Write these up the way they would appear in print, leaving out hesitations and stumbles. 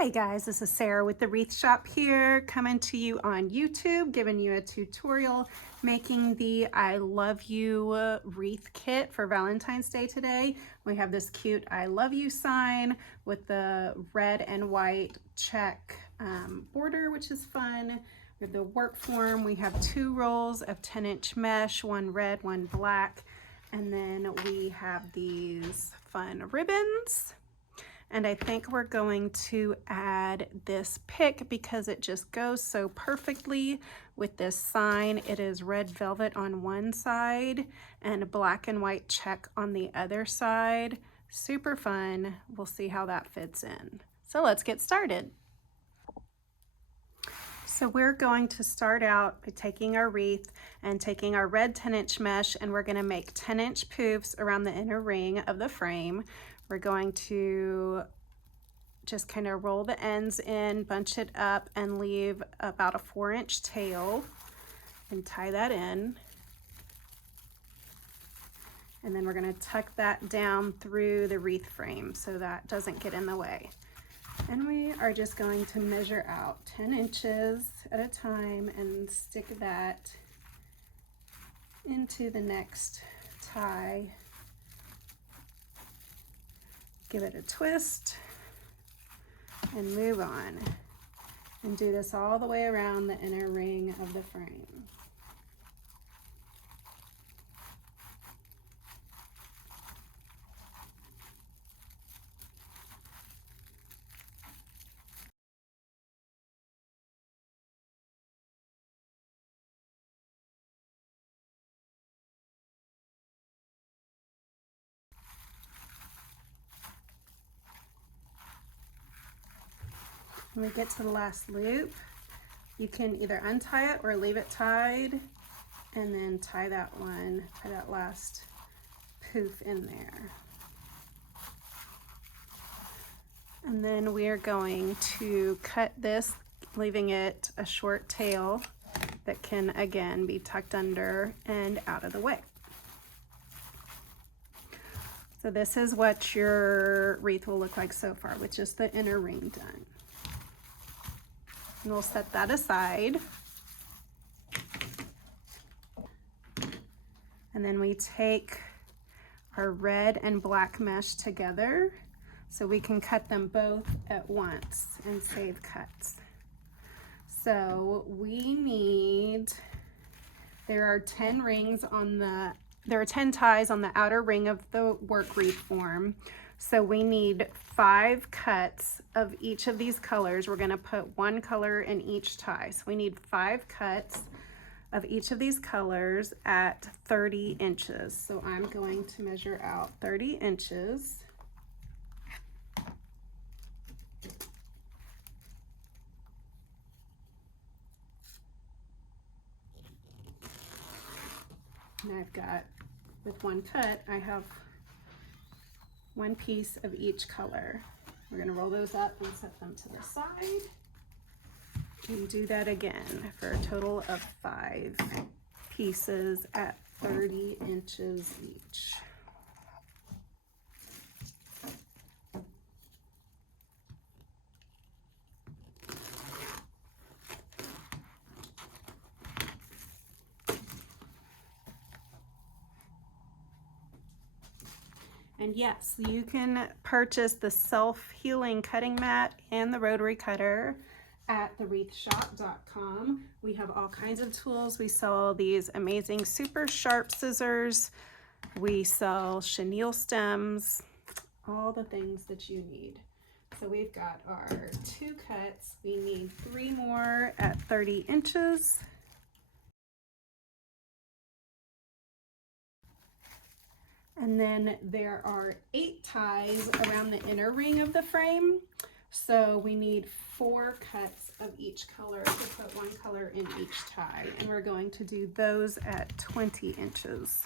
Hey guys, this is Sarah with the Wreath Shop here, coming to you on YouTube, giving you a tutorial making the I Love You wreath kit for Valentine's Day today. We have this cute I Love You sign with the red and white check border, which is fun. With the work form, we have 2 rolls of 10-inch mesh, one red, one black, and then we have these fun ribbons. And I think we're going to add this pick because it just goes so perfectly with this sign. It is red velvet on one side and black and white check on the other side. Super fun. We'll see how that fits in. So let's get started. So we're going to start out by taking our wreath and taking our red 10-inch mesh, and we're going to make 10-inch poofs around the inner ring of the frame. We're going to just kind of roll the ends in, bunch it up, and leave about a 4-inch tail and tie that in. And then we're going to tuck that down through the wreath frame so that doesn't get in the way. And we are just going to measure out 10 inches at a time and stick that into the next tie. Give it a twist and move on. And do this all the way around the inner ring of the frame. When we get to the last loop, you can either untie it or leave it tied, and then tie that last poof in there. And then we are going to cut this, leaving it a short tail that can again be tucked under and out of the way. So this is what your wreath will look like so far with just the inner ring done. And we'll set that aside. And then we take our red and black mesh together so we can cut them both at once and save cuts. So there are 10 ties on the outer ring of the work wreath form. So we need 5 cuts of each of these colors. We're going to put 1 color in each tie. So we need 5 cuts of each of these colors at 30 inches. So I'm going to measure out 30 inches. And I've got, with 1 cut, I have 1 piece of each color. We're going to roll those up and set them to the side. And do that again for a total of 5 pieces at 30 inches each. And yes, you can purchase the self-healing cutting mat and the rotary cutter at thewreathshop.com. We have all kinds of tools. We sell these amazing super sharp scissors. We sell chenille stems, all the things that you need. So we've got our 2 cuts. We need 3 more at 30 inches. And then there are 8 ties around the inner ring of the frame. So we need 4 cuts of each color to put 1 color in each tie. And we're going to do those at 20 inches.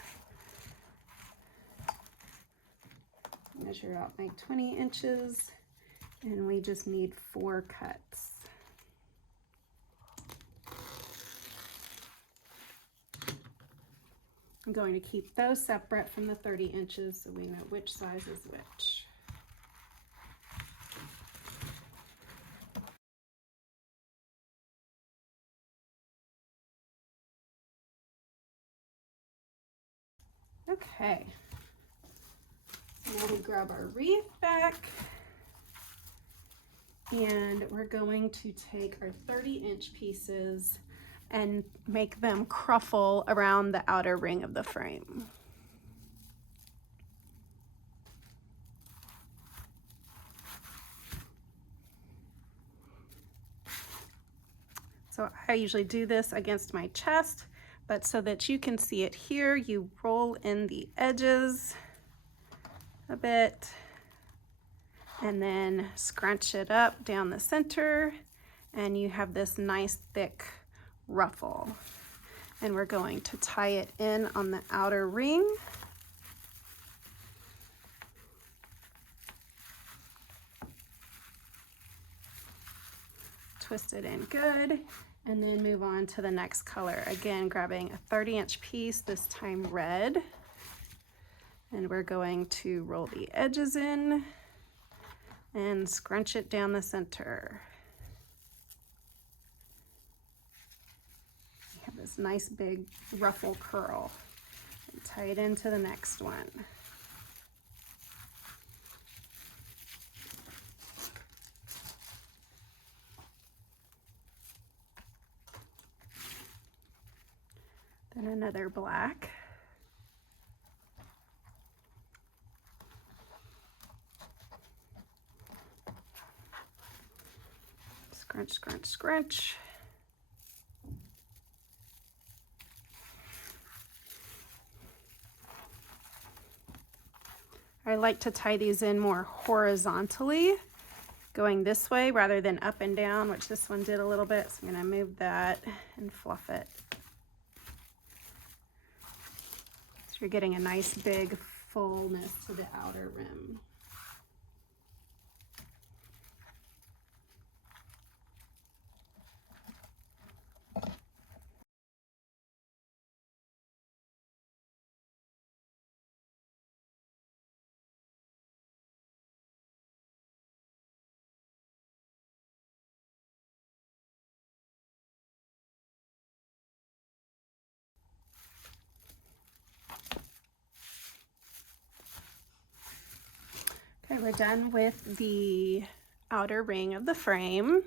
Measure out my 20 inches, and we just need 4 cuts. I'm going to keep those separate from the 30 inches so we know which size is which. Okay, now we grab our wreath back, and we're going to take our 30-inch pieces and make them cruffle around the outer ring of the frame. So I usually do this against my chest, but so that you can see it here, you roll in the edges a bit and then scrunch it up down the center, and you have this nice thick ruffle. And we're going to tie it in on the outer ring. Twist it in good, and then move on to the next color. Again, grabbing a 30-inch piece, this time red, and we're going to roll the edges in and scrunch it down the center. You have this nice big ruffle curl. And tie it into the next one. Then another black. Scrunch, scrunch, scrunch. I like to tie these in more horizontally, going this way rather than up and down, which this one did a little bit. So I'm going to move that and fluff it. So you're getting a nice big fullness to the outer rim. Okay, we're done with the outer ring of the frame.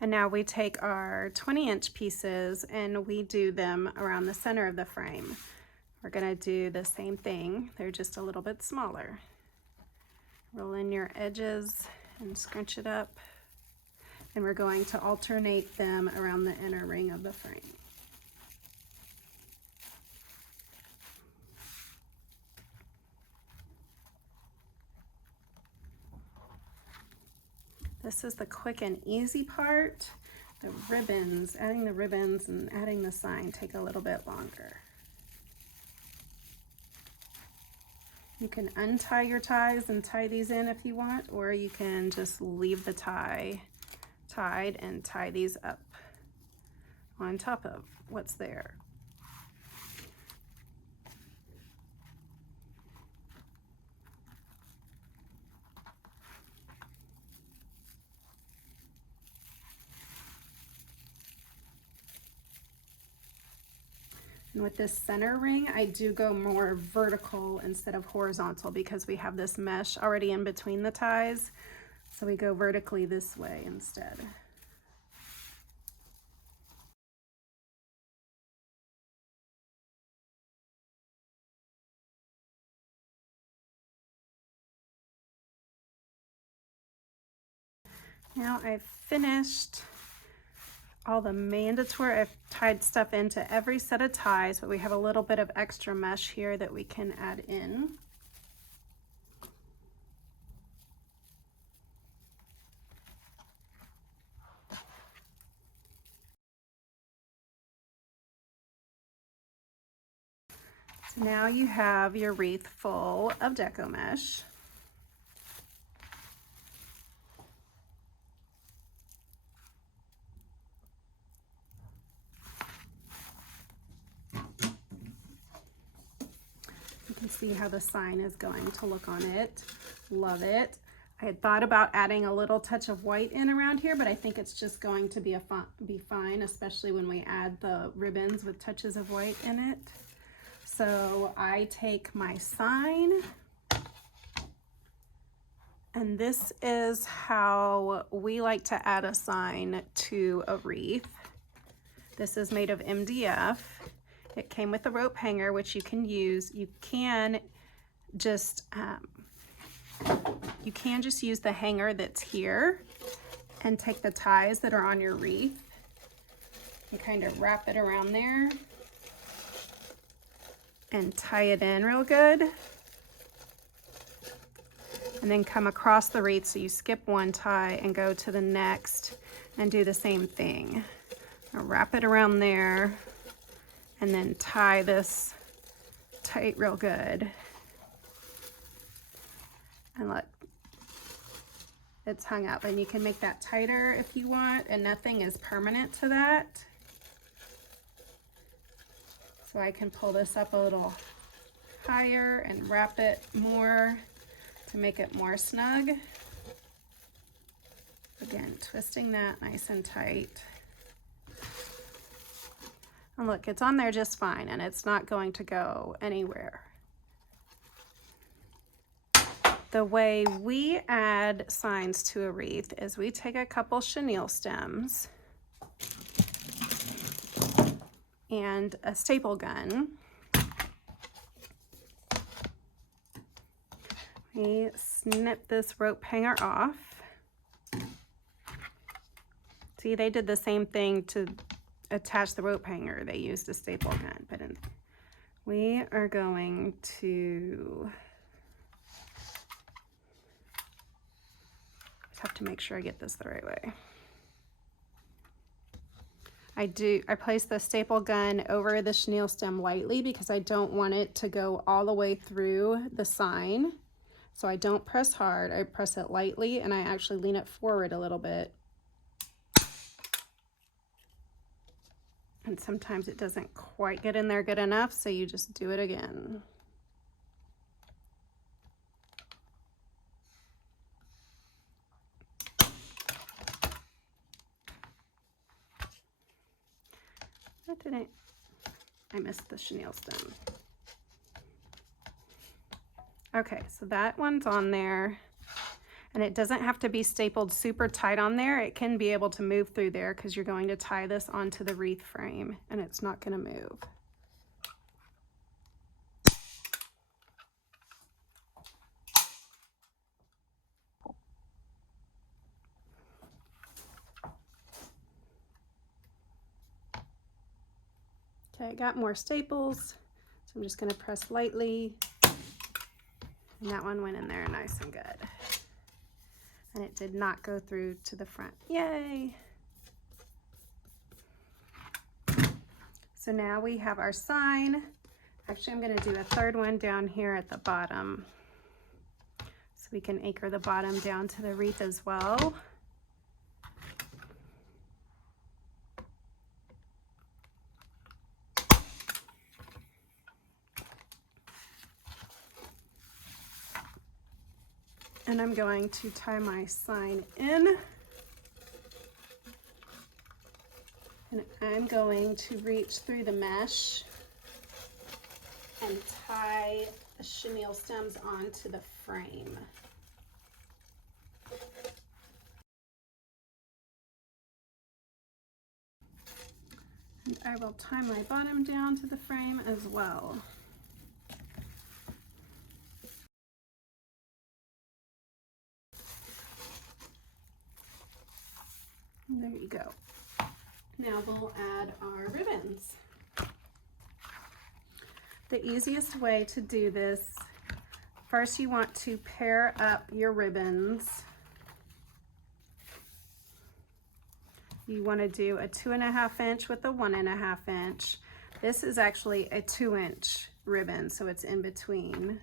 And now we take our 20-inch pieces and we do them around the center of the frame. We're gonna do the same thing, they're just a little bit smaller. Roll in your edges and scrunch it up. And we're going to alternate them around the inner ring of the frame. This is the quick and easy part. The ribbons, adding the ribbons and adding the sign take a little bit longer. You can untie your ties and tie these in if you want, or you can just leave the tie tied and tie these up on top of what's there. And with this center ring, I do go more vertical instead of horizontal because we have this mesh already in between the ties. So we go vertically this way instead. Now I've finished all the mandatory, I've tied stuff into every set of ties, but we have a little bit of extra mesh here that we can add in. So now you have your wreath full of deco mesh. You can see how the sign is going to look on it. Love it. I had thought about adding a little touch of white in around here, but I think it's just going to be fine, especially when we add the ribbons with touches of white in it. So I take my sign, and this is how we like to add a sign to a wreath. This is made of MDF. It came with a rope hanger, which you can use. You can just use the hanger that's here and take the ties that are on your wreath and kind of wrap it around there and tie it in real good. And then come across the wreath, so you skip one tie and go to the next and do the same thing. Now wrap it around there and then tie this tight real good. And look, it's hung up, and you can make that tighter if you want, and nothing is permanent to that. So I can pull this up a little higher and wrap it more to make it more snug. Again, twisting that nice and tight. And look, it's on there just fine, and it's not going to go anywhere. The way we add signs to a wreath is we take a couple chenille stems and a staple gun. We snip this rope hanger off. See, they did the same thing to attach the rope hanger. They used a staple gun, but we are going to have to make sure I get this the right way. I place the staple gun over the chenille stem lightly because I don't want it to go all the way through the sign. So I don't press hard, I press it lightly, and I actually lean it forward a little bit. And sometimes it doesn't quite get in there good enough, so you just do it again. I missed the chenille stem. Okay, so that one's on there, and it doesn't have to be stapled super tight on there. It can be able to move through there because you're going to tie this onto the wreath frame, and it's not going to move. Okay, I got more staples, so I'm just going to press lightly, and that one went in there nice and good. And it did not go through to the front. Yay! So now we have our sign. Actually, I'm going to do a third one down here at the bottom, so we can anchor the bottom down to the wreath as well. And I'm going to tie my sign in. And I'm going to reach through the mesh and tie the chenille stems onto the frame. And I will tie my bottom down to the frame as well. There you go. Now we'll add our ribbons. The easiest way to do this, first you want to pair up your ribbons. You want to do a 2.5 inch with a 1.5 inch. This is actually a 2-inch ribbon, so it's in between.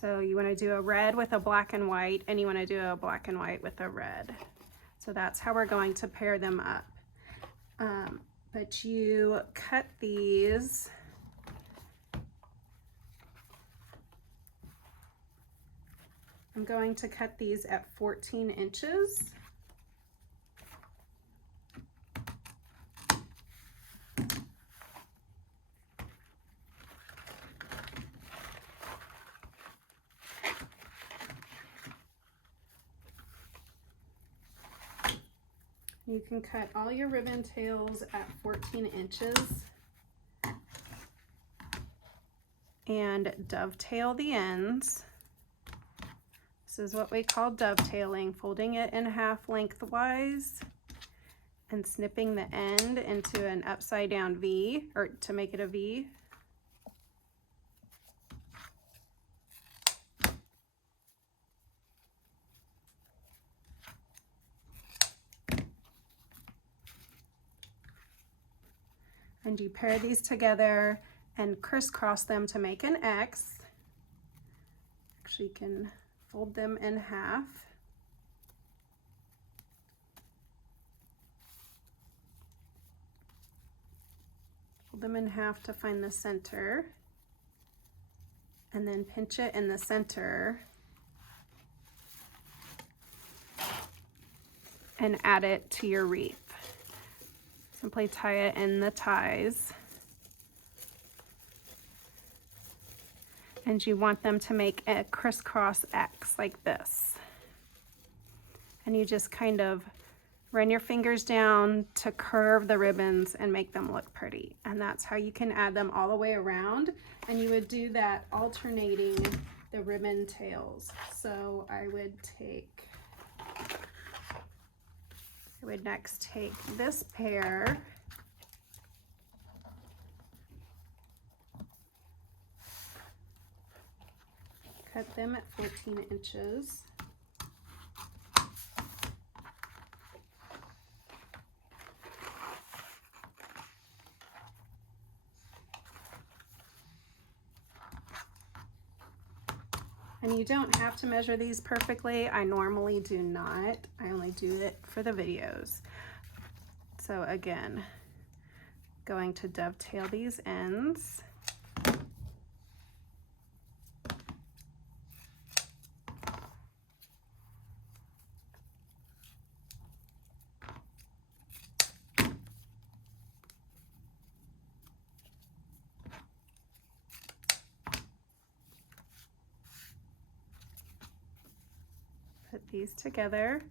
So you want to do a red with a black and white, and you want to do a black and white with a red. So that's how we're going to pair them up. But you cut these I'm going to cut these at 14 inches. You can cut all your ribbon tails at 14 inches and dovetail the ends. This is what we call dovetailing, folding it in half lengthwise and snipping the end into an upside down V, or to make it a V. And you pair these together and crisscross them to make an X. Actually, you can fold them in half. Fold them in half to find the center. And then pinch it in the center and add it to your wreath. Simply tie it in the ties. And you want them to make a crisscross X like this. And you just kind of run your fingers down to curve the ribbons and make them look pretty. And that's how you can add them all the way around. And you would do that alternating the ribbon tails. So I would next take this pair cut them at 14 inches. And you don't have to measure these perfectly. I normally do not. I only do it for the videos. So again, going to dovetail these ends. Put these together,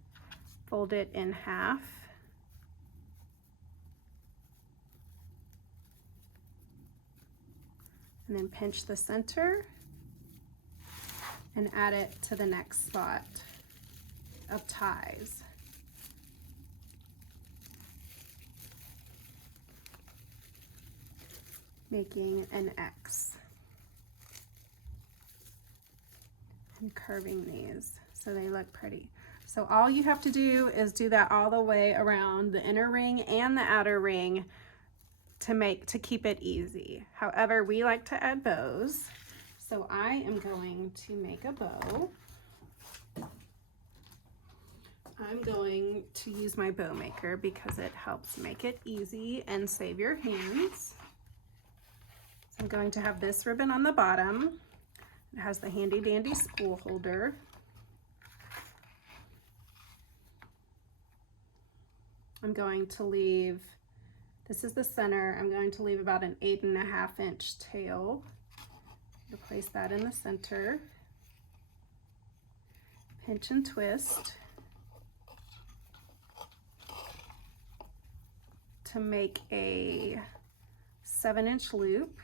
fold it in half, and then pinch the center and add it to the next spot of ties. Making an X and curving these so they look pretty. So all you have to do is do that all the way around the inner ring and the outer ring to keep it easy. However, we like to add bows. So I am going to make a bow. I'm going to use my bow maker because it helps make it easy and save your hands. So I'm going to have this ribbon on the bottom. It has the handy dandy spool holder. I'm going to leave, this is the center, I'm going to leave about an 8.5 inch tail. To place that in the center. Pinch and twist to make a 7-inch loop.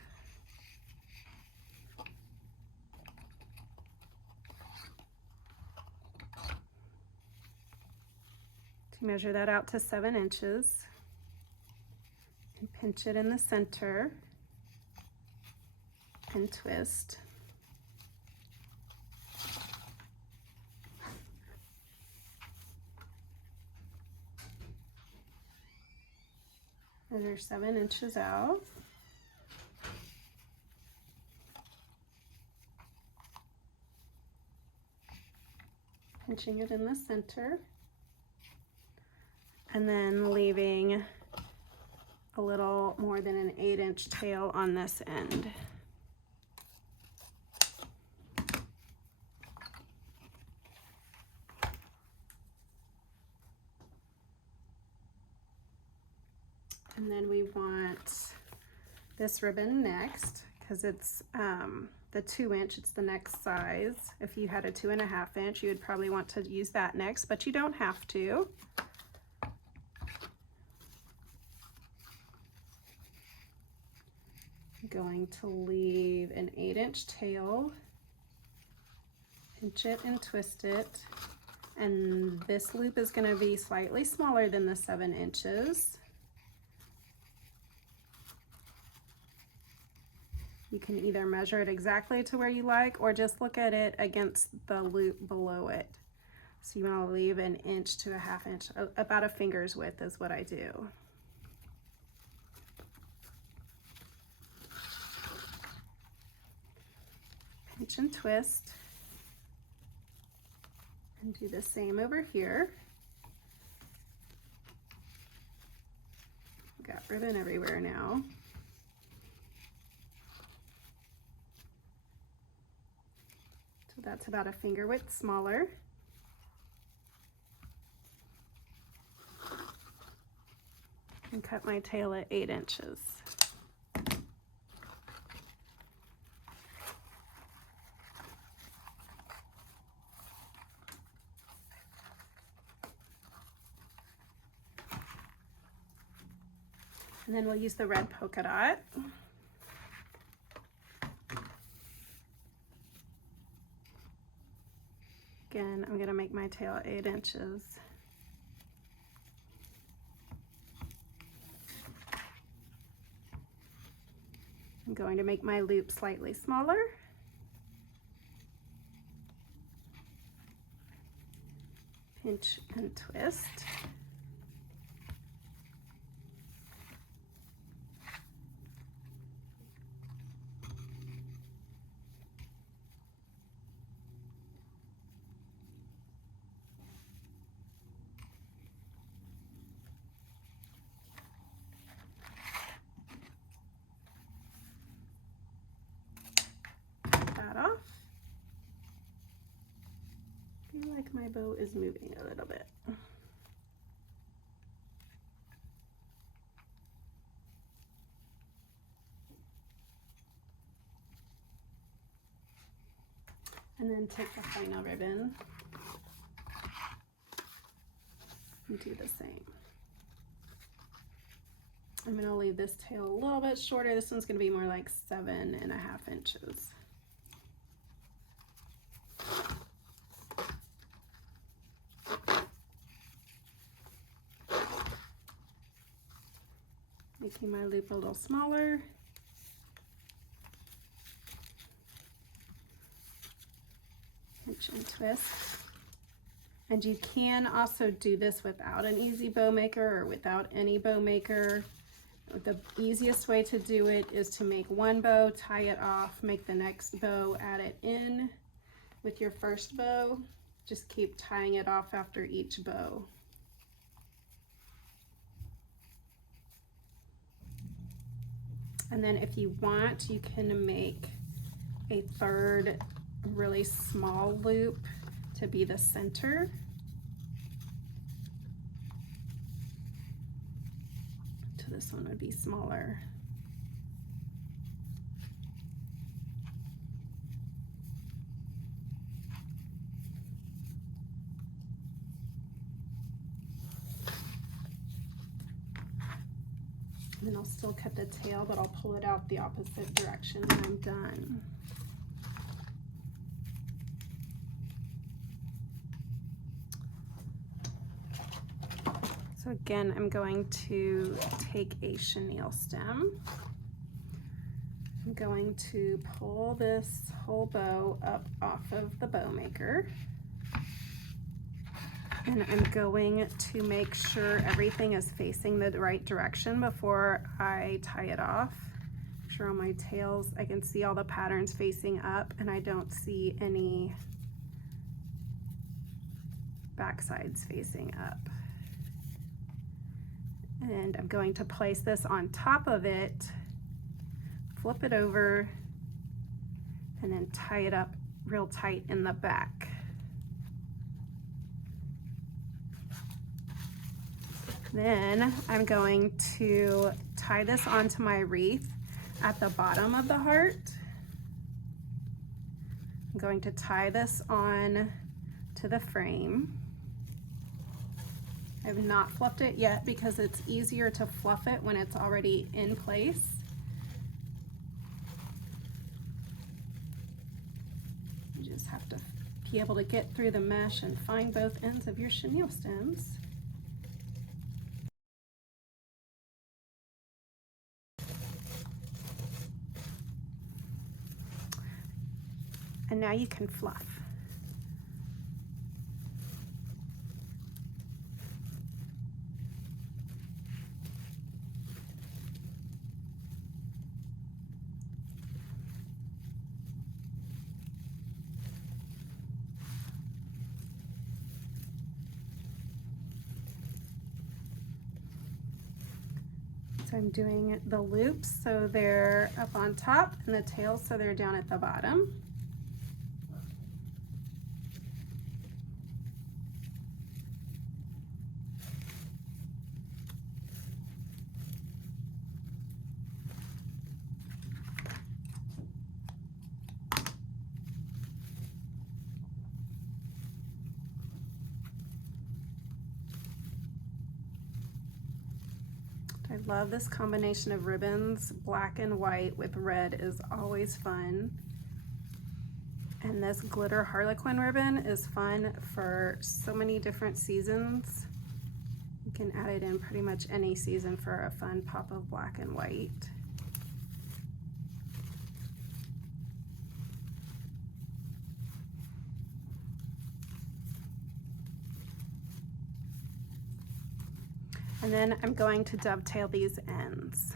Measure that out to 7 inches and pinch it in the center and twist. Measure 7 inches out. Pinching it in the center. And then leaving a little more than an 8-inch tail on this end. And then we want this ribbon next, because it's the 2-inch, it's the next size. If you had a 2.5 inch, you would probably want to use that next, but you don't have to. I'm going to leave an 8-inch tail, pinch it and twist it. And this loop is going to be slightly smaller than the 7 inches. You can either measure it exactly to where you like, or just look at it against the loop below it. So you want to leave an inch to a 1/2 inch, about a finger's width is what I do. Pinch and twist. And do the same over here. Got ribbon everywhere now. So that's about a finger width smaller. And cut my tail at 8 inches. And then we'll use the red polka dot. Again, I'm going to make my tail 8 inches. I'm going to make my loop slightly smaller. Pinch and twist. I feel like my bow is moving a little bit. And then take the final ribbon and do the same. I'm going to leave this tail a little bit shorter. This one's going to be more like 7.5 inches. Making my loop a little smaller. Pinch and twist. And you can also do this without an easy bow maker or without any bow maker. The easiest way to do it is to make one bow, tie it off, make the next bow, add it in with your first bow. Just keep tying it off after each bow. And then if you want, you can make a third really small loop to be the center. So this one would be smaller. And then I'll still cut the tail, but I'll pull it out the opposite direction when I'm done. So again, I'm going to take a chenille stem. I'm going to pull this whole bow up off of the bow maker. And I'm going to make sure everything is facing the right direction before I tie it off. Make sure on my tails I can see all the patterns facing up and I don't see any backsides facing up. And I'm going to place this on top of it, flip it over, and then tie it up real tight in the back. Then I'm going to tie this onto my wreath at the bottom of the heart. I'm going to tie this on to the frame. I have not fluffed it yet because it's easier to fluff it when it's already in place. You just have to be able to get through the mesh and find both ends of your chenille stems. And now you can fluff. So I'm doing the loops so they're up on top and the tails so they're down at the bottom. I love this combination of ribbons. Black and white with red is always fun. And this glitter harlequin ribbon is fun for so many different seasons. You can add it in pretty much any season for a fun pop of black and white. And then I'm going to dovetail these ends.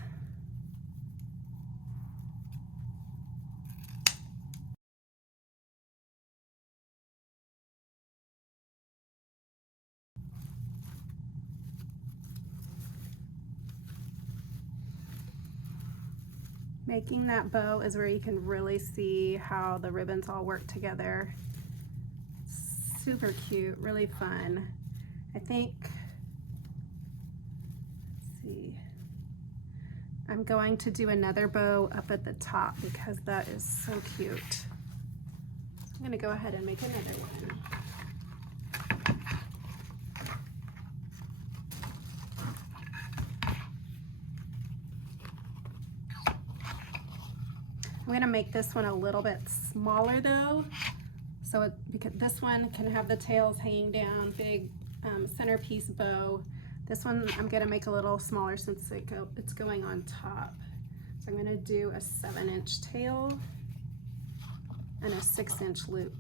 Making that bow is where you can really see how the ribbons all work together. Super cute, really fun. I think, let's see, I'm going to do another bow up at the top because that is so cute. So I'm gonna go ahead and make another one. I'm gonna make this one a little bit smaller though. So because this one can have the tails hanging down, big centerpiece bow. This one I'm gonna make a little smaller since it's going on top. So I'm gonna do a 7-inch tail and a 6-inch loop.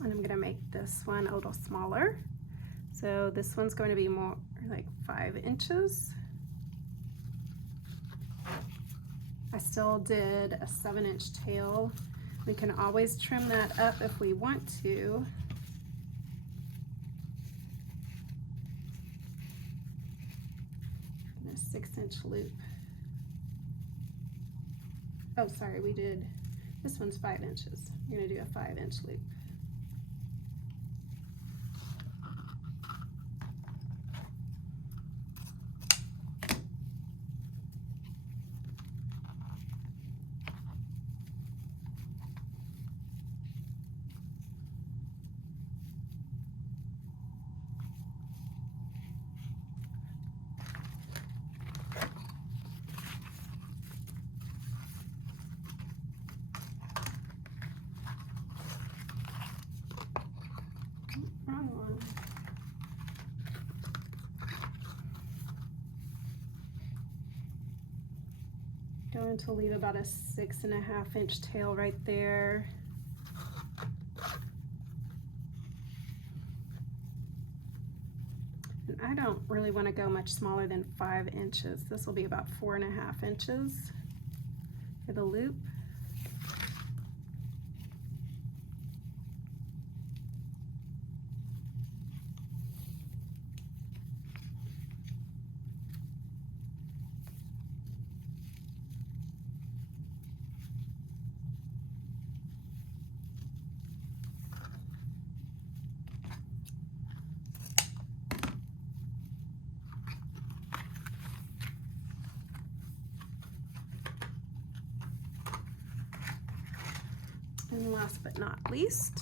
And I'm gonna make this one a little smaller. So this one's going to be more like 5 inches. I still did a 7-inch tail. We can always trim that up if we want to. And a 6-inch loop. Oh, sorry, this one's 5 inches. I'm gonna do a 5-inch loop. on. Going to leave about a 6.5 inch tail right there. And I don't really want to go much smaller than 5 inches. This will be about 4.5 inches for the loop. And last but not least,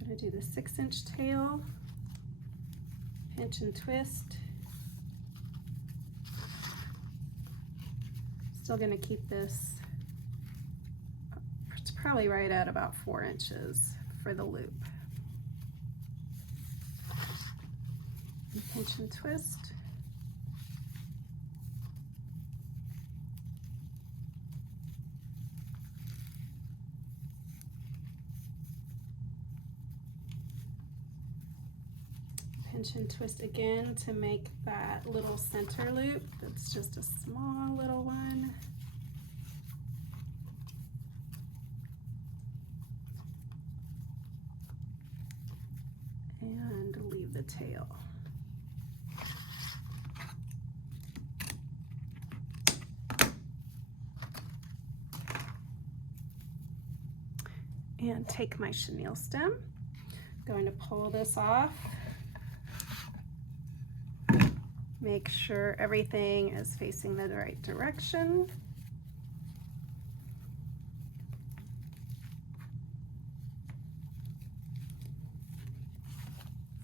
I'm going to do the 6 inch tail, pinch and twist. Still going to keep this, it's probably right at about 4 inches for the loop. And pinch and twist. Pinch and twist again to make that little center loop. That's just a small little one. And leave the tail. And take my chenille stem. Going to pull this off. Make sure everything is facing the right direction.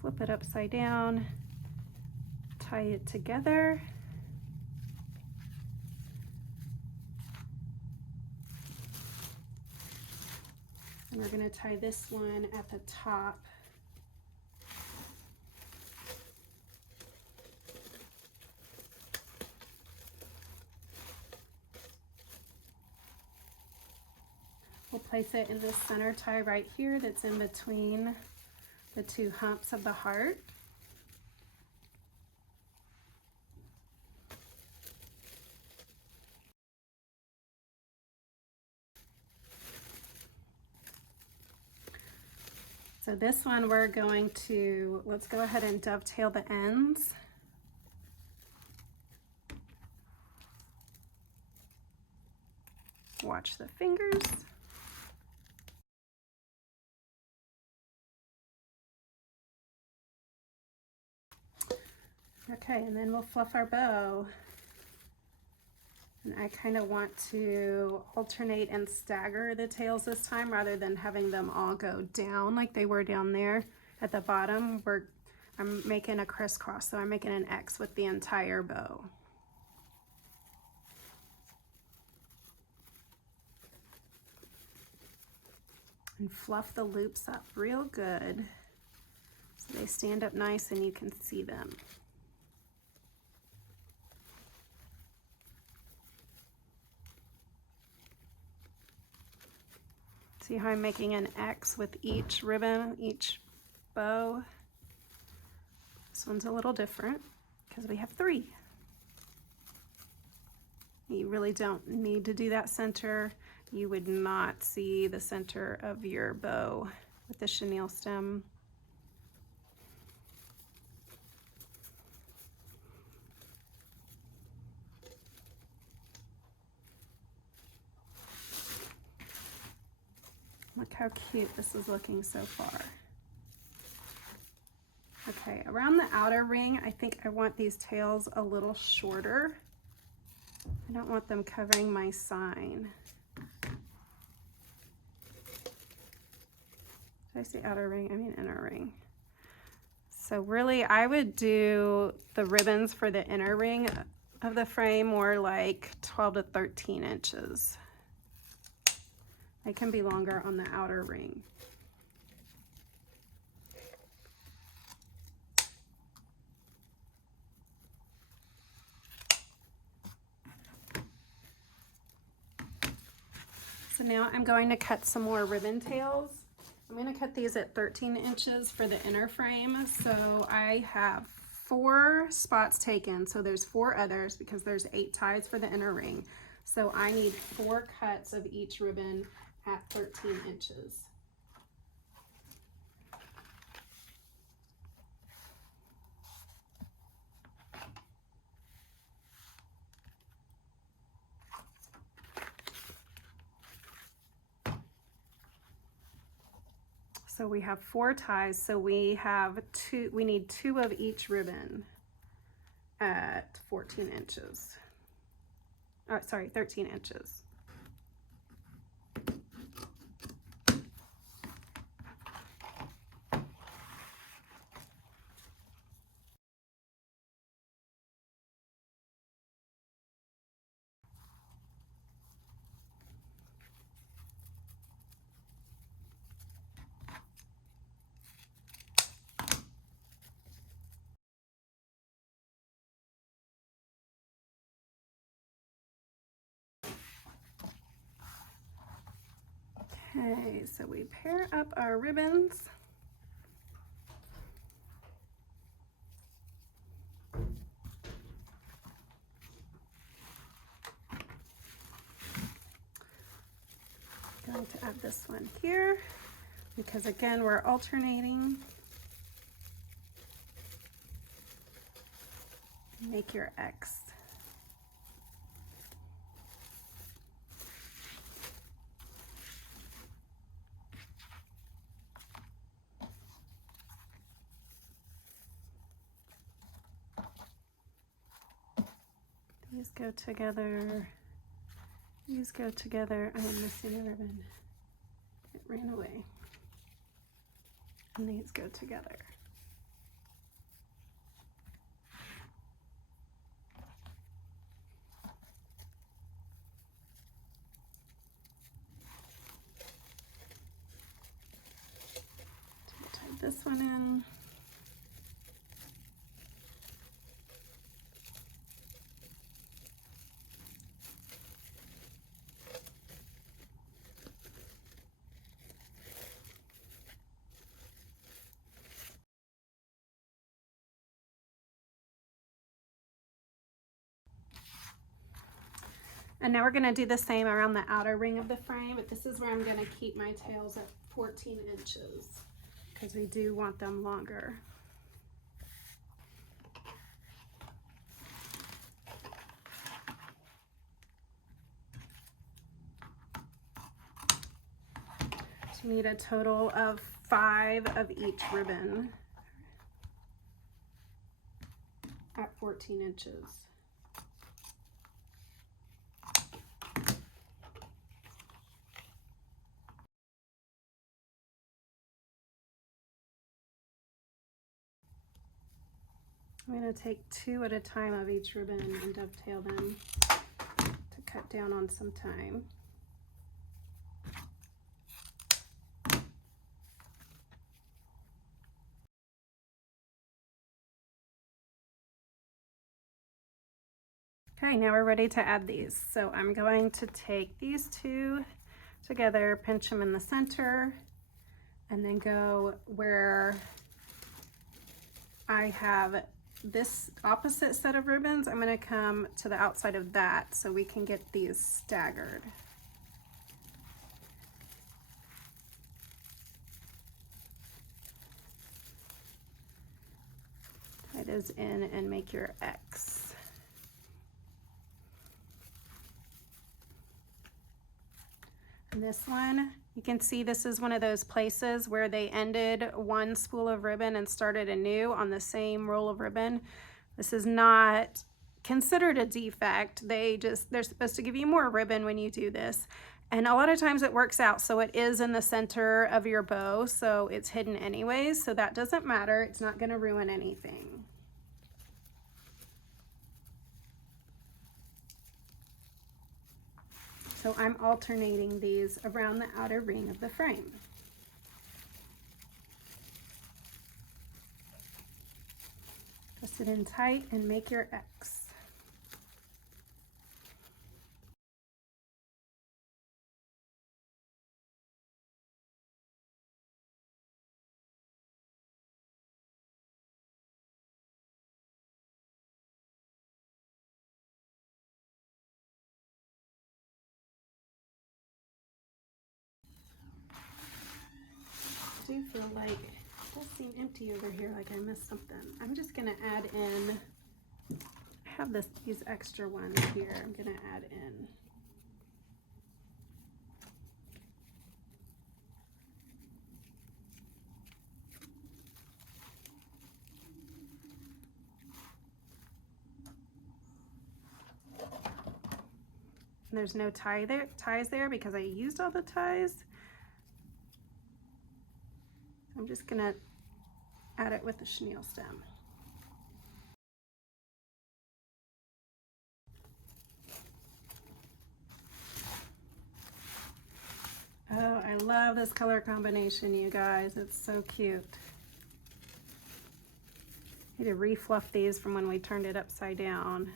Flip it upside down, tie it together. And we're going to tie this one at the top. We'll place it in this center tie right here that's in between the two humps of the heart. So this one we're going to, let's go ahead and dovetail the ends. Watch the fingers. Okay, and then we'll fluff our bow. And I kind of want to alternate and stagger the tails this time rather than having them all go down like they were down there at the bottom. I'm making a crisscross, so I'm making an X with the entire bow. And fluff the loops up real good so they stand up nice and you can see them. See how I'm making an X with each ribbon, each bow? This one's a little different because we have 3. You really don't need to do that center. You would not see the center of your bow with the chenille stem. Look how cute this is looking so far. Okay, around the outer ring, I think I want these tails a little shorter. I don't want them covering my sign. Did I say outer ring? I mean inner ring. So really, I would do the ribbons for the inner ring of the frame more like 12 to 13 inches. They can be longer on the outer ring. Now I'm going to cut some more ribbon tails. I'm going to cut these at 13 inches for the inner frame. So I have 4 spots taken. So there's 4 others because there's 8 ties for the inner ring. So I need 4 cuts of each ribbon at 13 inches. So we have 4 ties, so we need 2 of each ribbon at 14 inches. Oh, sorry, 13 inches. Okay, so we pair up our ribbons. I'm going to add this one here because again we're alternating. Make your X. These go together. These go together. I'm missing a ribbon. It ran away. And these go together. Tie this one in. And now we're going to do the same around the outer ring of the frame, but this is where I'm going to keep my tails at 14 inches because we do want them longer. So you need a total of 5 of each ribbon at 14 inches. I'm going to take 2 at a time of each ribbon and dovetail them to cut down on some time. Okay, now we're ready to add these. So I'm going to take these 2 together, pinch them in the center, and then go where I have this opposite set of ribbons. I'm going to come to the outside of that so we can get these staggered. Tie those in and make your X. And this one, you can see this is one of those places where they ended one spool of ribbon and started anew on the same roll of ribbon. This is not considered a defect. They're supposed to give you more ribbon when you do this. And a lot of times it works out. So it is in the center of your bow, so it's hidden anyways. So that doesn't matter. It's not going to ruin anything. So I'm alternating these around the outer ring of the frame. Press it in tight and make your X. do feel like it does seem empty over here, like I missed something. I'm just gonna add in, I have these extra ones here. I'm gonna add in. And there's no ties there because I used all the ties. I'm just gonna add it with the chenille stem. Oh, I love this color combination, you guys. It's so cute. I need to refluff these from when we turned it upside down.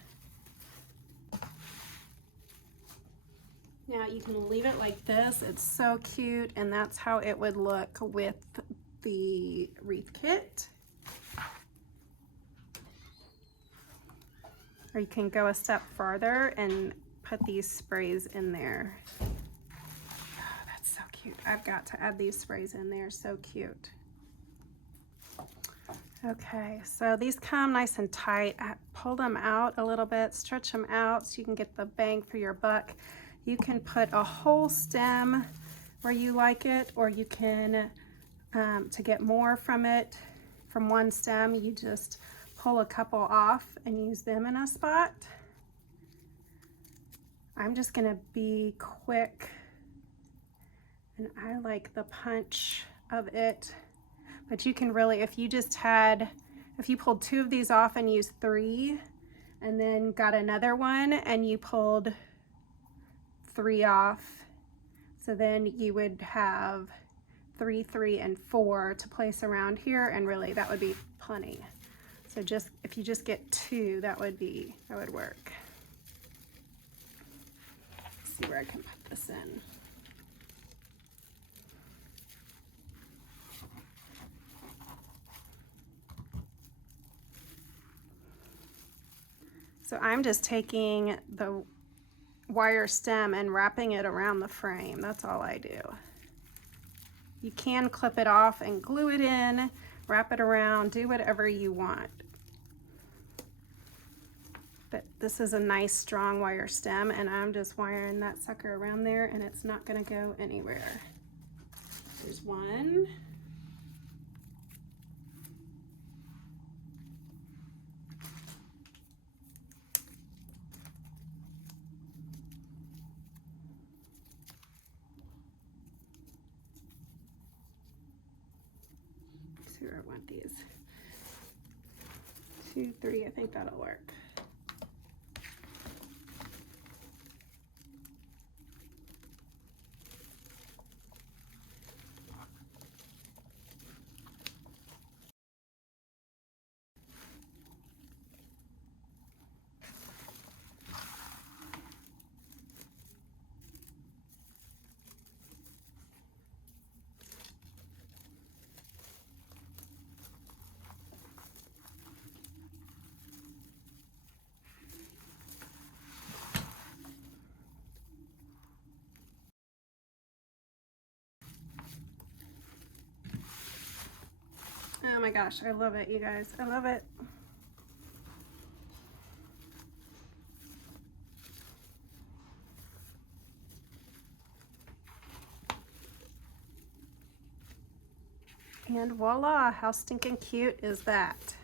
Now you can leave it like this. It's so cute, and that's how it would look with the wreath kit. Or you can go a step farther and put these sprays in there. Oh, that's so cute. I've got to add these sprays in there. So cute. Okay, so these come nice and tight. Pull them out a little bit, stretch them out so you can get the bang for your buck. You can put a whole stem where you like it, or you can, to get more from it, from one stem, you just pull a couple off and use them in a spot. I'm just gonna be quick, and I like the punch of it. But you can really, if you pulled 2 of these off and used 3, and then got another one and you pulled 3 off, so then you would have 3, 3, and 4 to place around here, and really that would be plenty. So if you just get 2, that would work. Let's see where I can put this in. So I'm just taking the wire stem and wrapping it around the frame. That's all I do. You can clip it off and glue it in, wrap it around, do whatever you want. But this is a nice strong wire stem, and I'm just wiring that sucker around there, and it's not gonna go anywhere. There's one. Where I want these. 2, 3, I think that'll work. Oh my gosh, I love it, you guys. I love it. And voila, how stinking cute is that?